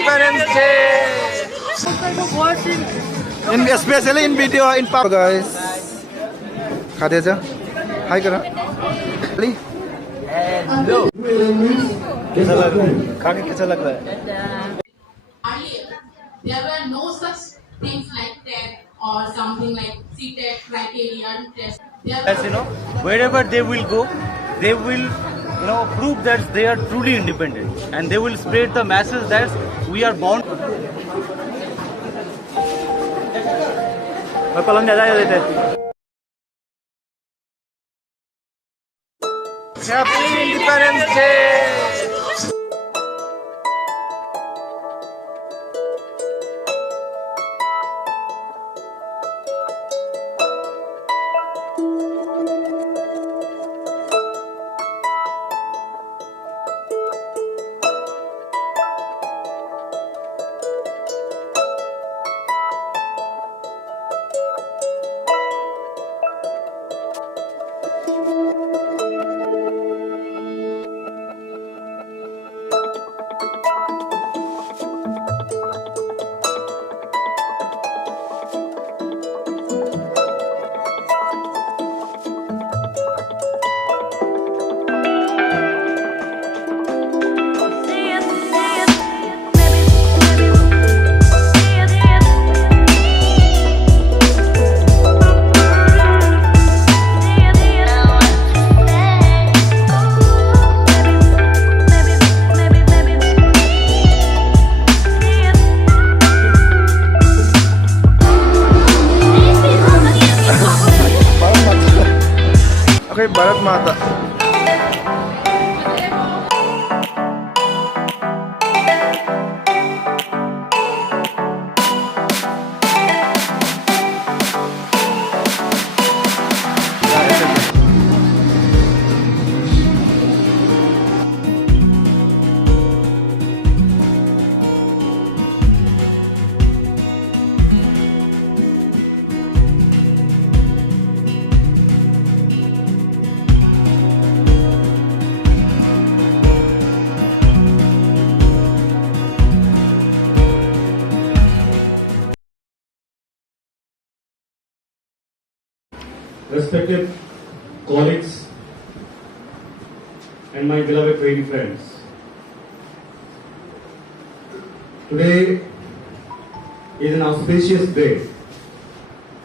Independence Day! Especially in video in pub guys. खाते जा हाय करा हेलो कैसा लग रहा है खा के कैसा लग रहा है Earlier, there were no such things like TET or something like CTET criterion test. As you know, wherever they will go, they will prove that they are truly independent, and they will spread the message that we are born. Happy Independence Day! Bharat माता Respected colleagues and my beloved trading friends, today is an auspicious day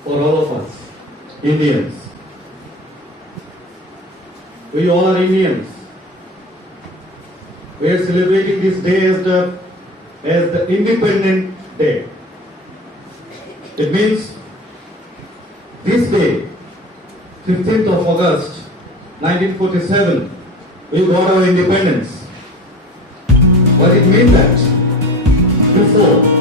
for all of us, Indians. We all are Indians. We are celebrating this day as the Independent Day. It means this day, 15th of August 1947, we got our independence. But it means that before,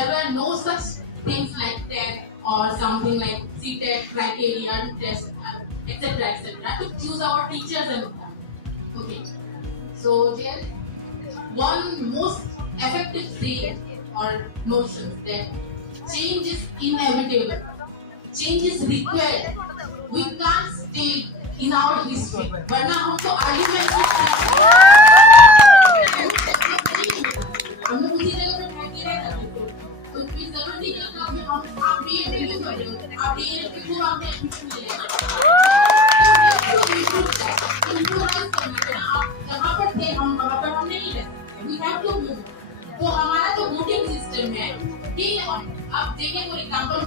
there were no such things like TET or something like CTET criteria, test, etc. to choose our teachers and all. Okay. So there one most effective saying or notion that change is inevitable, change is required. We can't stay in our history. वरना हम तो argument हम लोग उसी जगह पे बैठे रह सकते तो कोई जरूरत नहीं है कि हम आप बीएड क्यों कर रहे हो आप बीएड क्यों आपने एडमिशन लिया इम्प्रोवाइज करना है आप जहाँ पर थे हम वहाँ पर हम नहीं रह सकते वी हैव टू मूव तो हमारा जो वोटिंग सिस्टम है ठीक है आप देखें फॉर एग्जांपल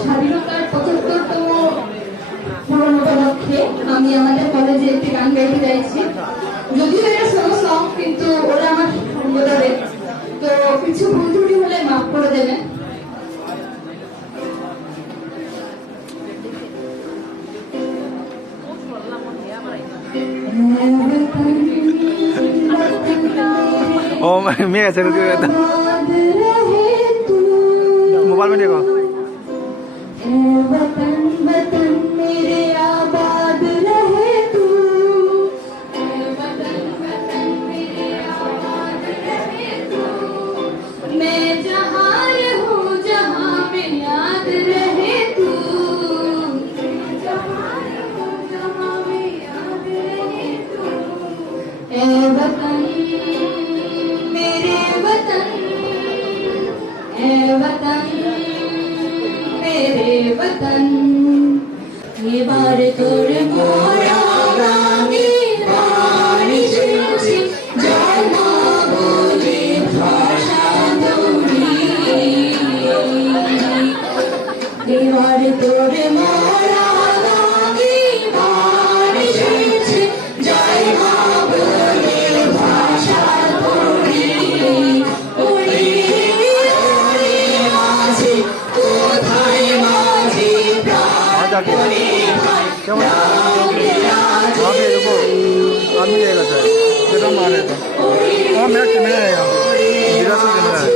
স্বাধীনতার ৭৫তম পূরণ উপলক্ষে আমি আমাদের কলেজে একটি গান গাইতে চাইছি যদিও এটা সোলো সং কিন্তু ওরা আমার সঙ্গ দেবে তো কিছু ভুল ত্রুটি হলে মাফ করে দেবেন ओ मैं ऐसे करके गया था मोबाइल में देखो वतन वतन मेरे आबाद रहे तू वतन वतन मेरे आबाद रहे तू मैं जहाँ रहूँ जहाँ में याद रहे तू जहाँ रहूँ जहाँ में याद रहे तू ए वतन मेरे वतन ए वतन मेरे वतन ये बार तोर मोरा गामी बाणी से जमा बोले भाषा दूरी ये बार तोर मोरा गामी बाणी से जमा बोले भाषा दूरी उड़ी কেমন আমি এরকম আমি জায়গা চাই যেটা মারে তো আমার মেরা ক্যামেরা है मेरा से कैमरा है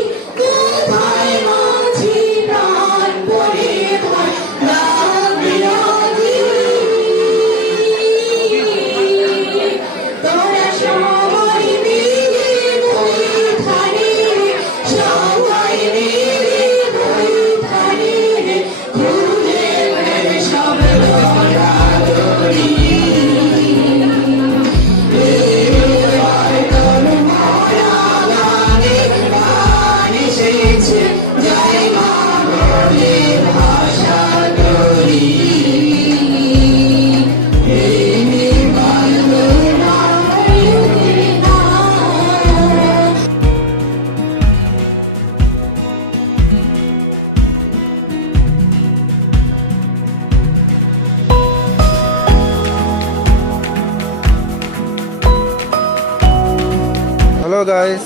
हेलो गाइस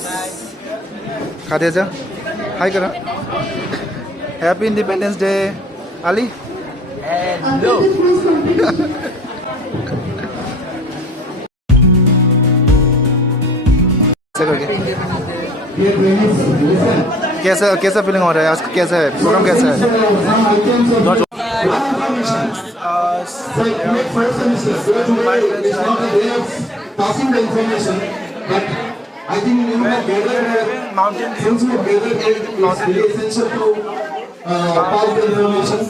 खादिजा हाय करो happy independence day Ali hello Dear trainees, listen. कैसा कैसा फीलिंग हो रहा है आज का? कैसा है प्रोग्राम? कैसा है? Passing the information, but I think you have gathered mountain since you have gathered it is really essential to pass the information.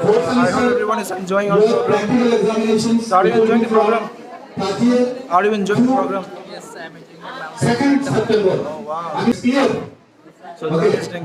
Fourth I hope semester, everyone is enjoying our your program. practical examinations. Are you enjoying the program? 30th Are you enjoying the program? 2nd September. Oh wow! It's clear. So interesting.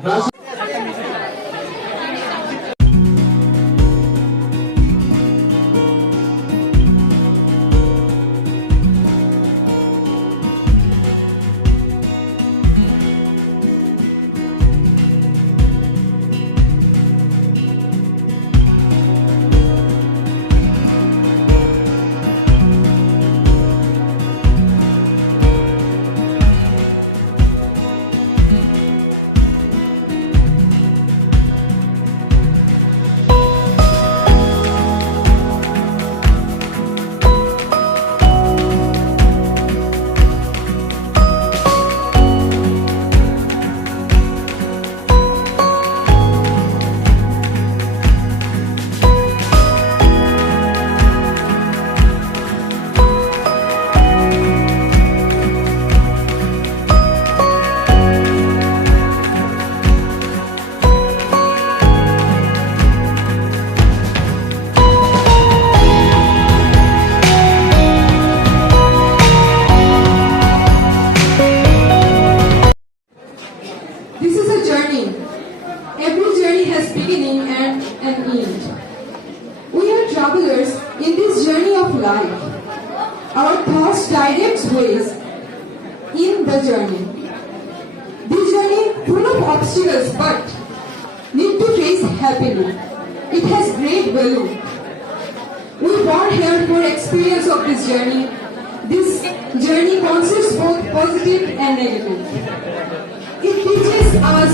This is a journey. Every journey has beginning and an end. We are travelers in this journey of life. Our thoughts direct ways in the journey. This journey full of obstacles but need to face happily. It has great value. We born here for experience of this journey. This journey consists both positive and negative. It teaches us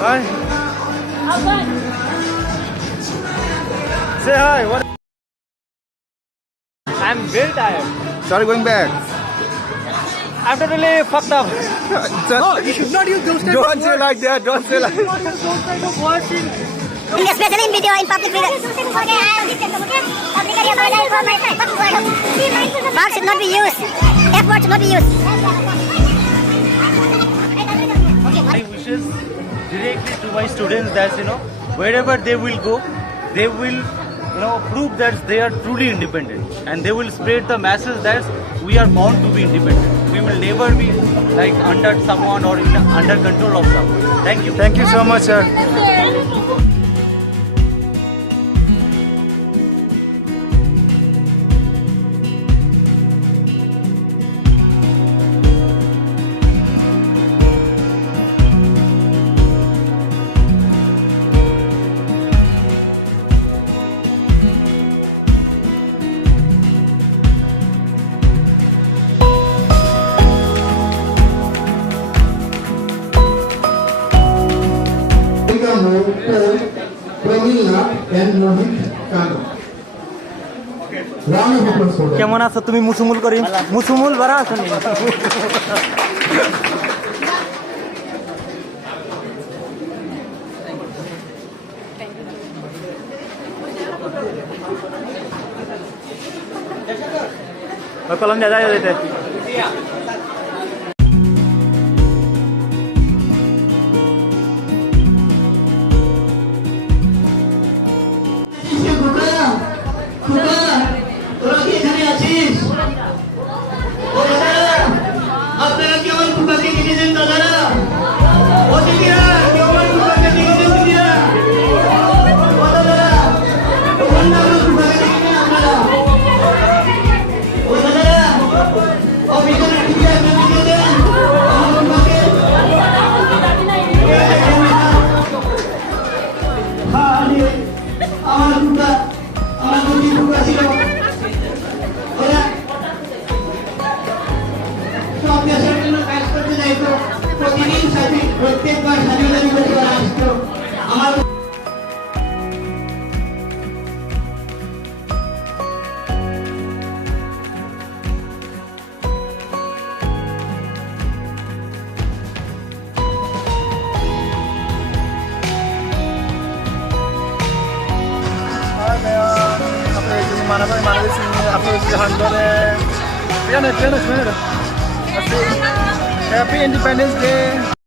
Hi. Say hi. What? I'm very tired. Sorry, going back. I'm totally fucked up. No, you should not use those. Don't say like that. Don't say like. Especially in video in public places. Marks should not be used. F word should not be used. My wishes directly to my students that wherever they will go, they will prove that they are truly independent, and they will spread the message that we are born to be independent. We will never be like under someone or under control of someone. Thank you. Thank you so much, sir. কেমন আছো তুমি? মুসুমুল করি মুসুমুল বাড়া আছো নি? কলম যা যায় যেতে প্রত্যেকবার স্বাধীনতা দিবসে আসতো আমার apa itu mana di sini apa itu handle piano sebenarnya Happy Independence Day.